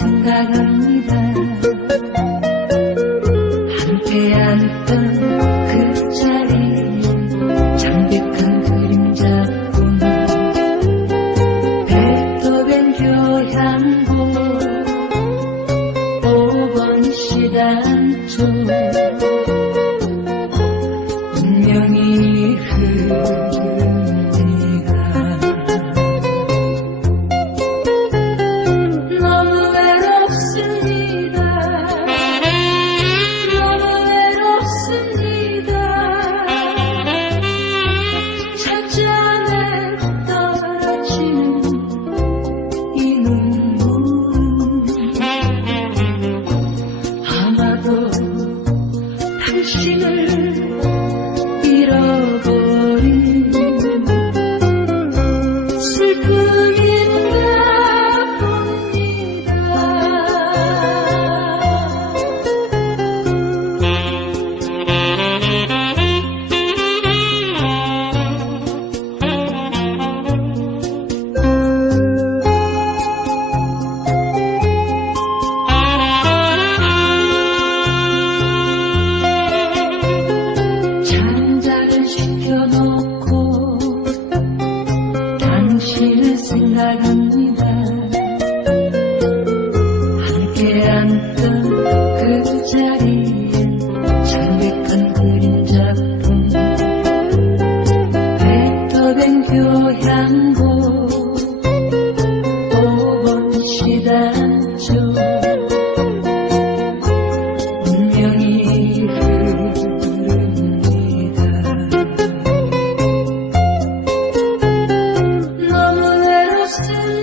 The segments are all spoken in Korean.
생각합니다. 함께 앉던 그 자리에 장백한 그림자뿐. 베토벤 교향곡 5번 시단조 çiçekler single still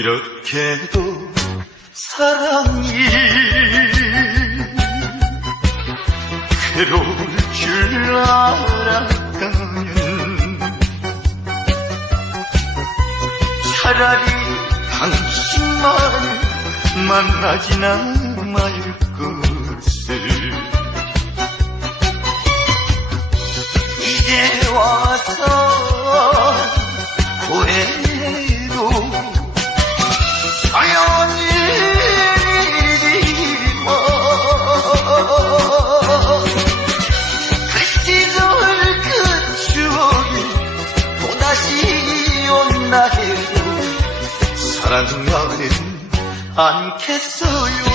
이렇게도 사랑이 괴로울 줄 알았다면 차라리 당신만 만나지나 말 것을. 이제 와서 후회 않겠어요.